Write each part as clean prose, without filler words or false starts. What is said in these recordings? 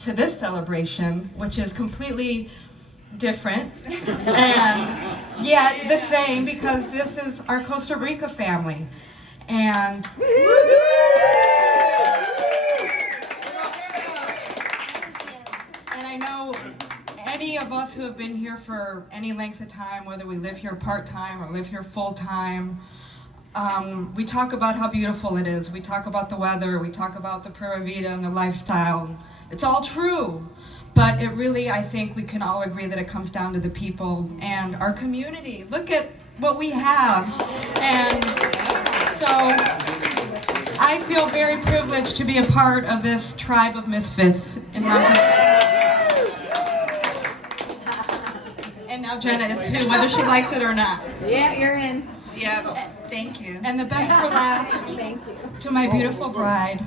to this celebration, which is completely different and yet the same, because this is our Costa Rica family. And I know any of us who have been here for any length of time, whether we live here part-time or live here full-time, we talk about how beautiful it is. We talk about the weather. We talk about the Pura Vida and the lifestyle. It's all true. But it really, I think we can all agree that it comes down to the people and our community. Look at what we have. And so I feel very privileged to be a part of this tribe of misfits. And now Jenna is too, whether she likes it or not. Yeah, you're in. Yeah, thank you. And the best for last, Thank you. to my beautiful bride.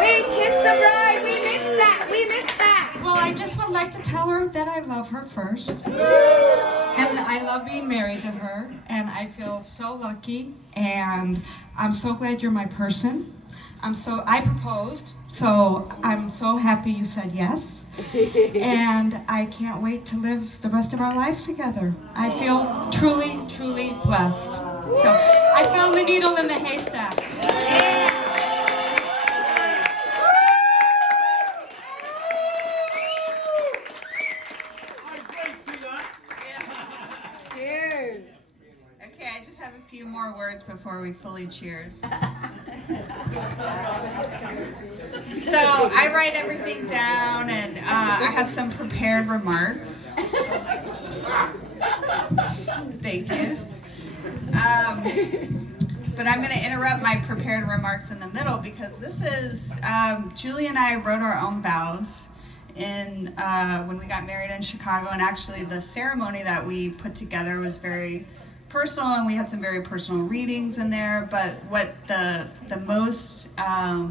Wait, kiss the bride. We missed that. We missed that. Well, I just would like to tell her that I love her first. And I love being married to her. And I feel so lucky. And I'm so glad you're my person. I proposed, so I'm so happy you said yes. And I can't wait to live the rest of our lives together. I feel truly, truly blessed. So I found the needle in the haystack. Cheers. Okay, I just have a few more words before we fully cheers. So I write everything down, and I have some prepared remarks. Thank you. But I'm going to interrupt my prepared remarks in the middle because this is, Julie and I wrote our own vows when we got married in Chicago, and actually the ceremony that we put together was very personal, and we had some very personal readings in there. But what the most, I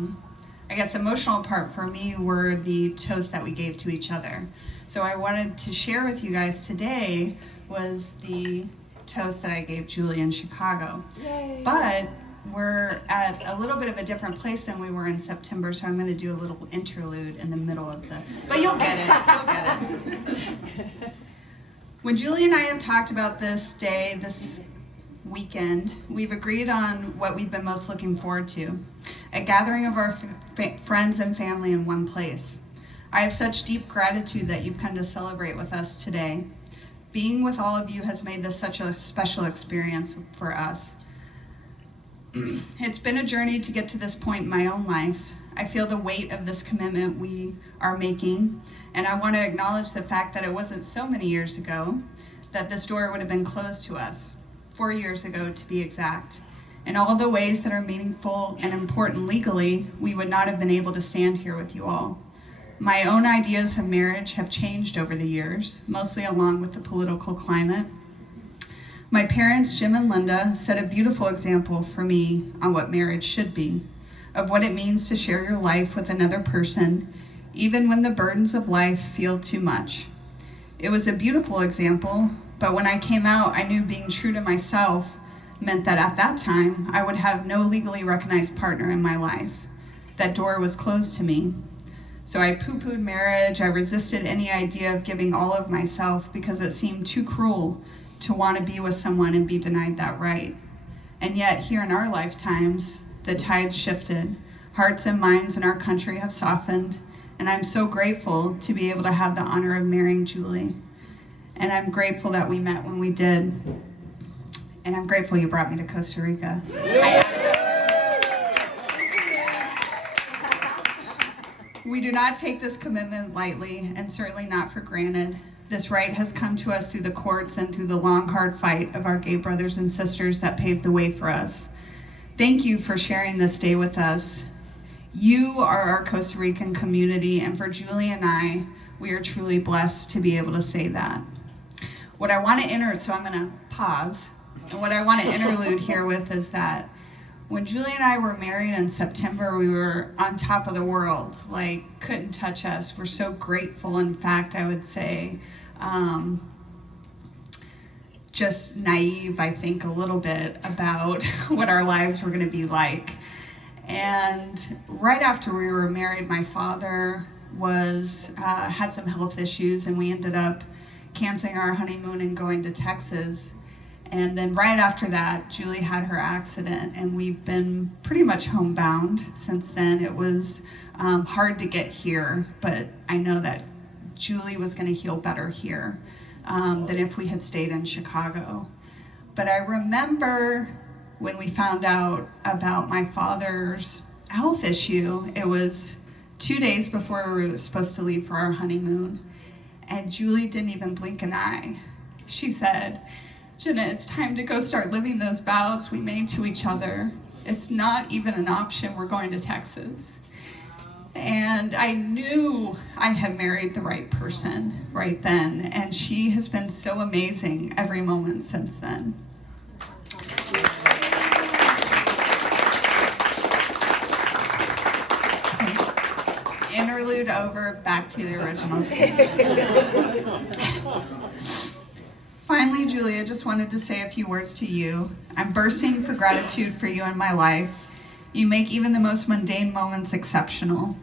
guess, emotional part for me were the toasts that we gave to each other. So I wanted to share with you guys today was the toast that I gave Julie in Chicago. Yay. But we're at a little bit of a different place than we were in September, so I'm going to do a little interlude in the middle of the, but you'll get it, you'll get it. When Julie and I have talked about this day, this weekend, we've agreed on what we've been most looking forward to, a gathering of our friends and family in one place. I have such deep gratitude that you've come to celebrate with us today. Being with all of you has made this such a special experience for us. It's been a journey to get to this point in my own life. I feel the weight of this commitment we are making, and I want to acknowledge the fact that it wasn't so many years ago that this door would have been closed to us, 4 years ago to be exact. In all the ways that are meaningful and important legally, we would not have been able to stand here with you all. My own ideas of marriage have changed over the years, mostly along with the political climate. My parents, Jim and Linda, set a beautiful example for me on what marriage should be, of what it means to share your life with another person, even when the burdens of life feel too much. It was a beautiful example, but when I came out, I knew being true to myself meant that at that time, I would have no legally recognized partner in my life. That door was closed to me. So I poo-pooed marriage. I resisted any idea of giving all of myself because it seemed too cruel to want to be with someone and be denied that right. And yet, here in our lifetimes, the tides shifted. Hearts and minds in our country have softened, and I'm so grateful to be able to have the honor of marrying Julie. And I'm grateful that we met when we did. And I'm grateful you brought me to Costa Rica. We do not take this commitment lightly, and certainly not for granted. This right has come to us through the courts and through the long, hard fight of our gay brothers and sisters that paved the way for us. Thank you for sharing this day with us. You are our Costa Rican community, and for Julie and I, we are truly blessed to be able to say that. What I want to so I'm going to pause, and what I want to interlude here with is that when Julie and I were married in September, we were on top of the world, like couldn't touch us. We're so grateful. In fact, I would say just naive, I think, a little bit about what our lives were going to be like. And right after we were married, my father was had some health issues, and we ended up canceling our honeymoon and going to Texas. And then right after that, Julie had her accident, and we've been pretty much homebound since then. It was hard to get here, but I know that Julie was going to heal better here than if we had stayed in Chicago. But I remember when we found out about my father's health issue, it was 2 days before we were supposed to leave for our honeymoon, and Julie didn't even blink an eye. She said, "Jenna, it's time to go start living those vows we made to each other. It's not even an option. We're going to Texas." And I knew I had married the right person right then, and she has been so amazing every moment since then. Interlude over, back to the original script. Finally, Julie, I just wanted to say a few words to you. I'm bursting for gratitude for you in my life. You make even the most mundane moments exceptional.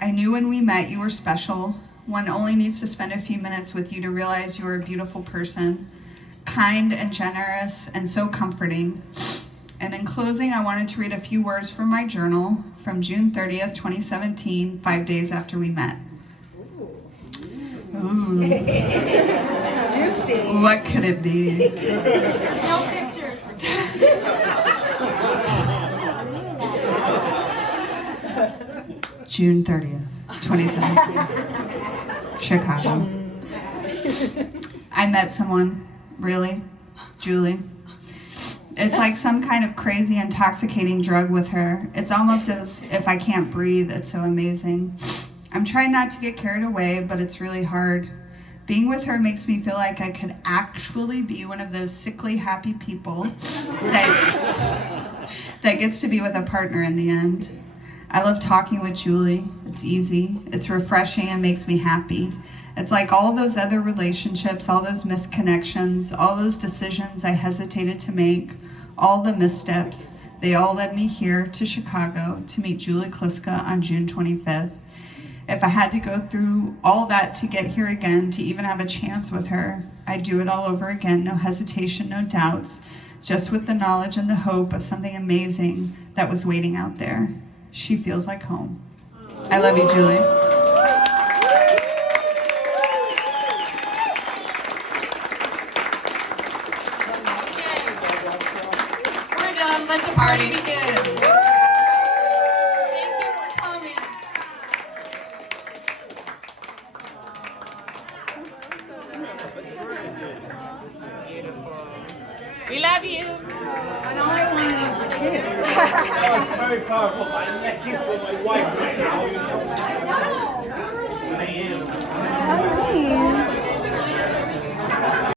I knew when we met you were special. One only needs to spend a few minutes with you to realize you are a beautiful person, kind and generous and so comforting. And in closing, I wanted to read a few words from my journal from June 30th, 2017, 5 days after we met. Ooh. Juicy. What could it be? No pictures. June 30th, 2017, Chicago. I met someone, really, Julie. It's like some kind of crazy, intoxicating drug with her. It's almost as if I can't breathe. It's so amazing. I'm trying not to get carried away, but it's really hard. Being with her makes me feel like I could actually be one of those sickly, happy people that gets to be with a partner in the end. I love talking with Julie. It's easy. It's refreshing and makes me happy. It's like all those other relationships, all those missed connections, all those decisions I hesitated to make, all the missteps, they all led me here to Chicago to meet Julie Kliska on June 25th. If I had to go through all that to get here again, to even have a chance with her, I'd do it all over again. No hesitation, no doubts, just with the knowledge and the hope of something amazing that was waiting out there. She feels like home. I love you, Julie. We're done. Let the party begin. Thank you for coming. We love you. And all I wanted was the kiss. That was very powerful. I need that kiss for my wife right now.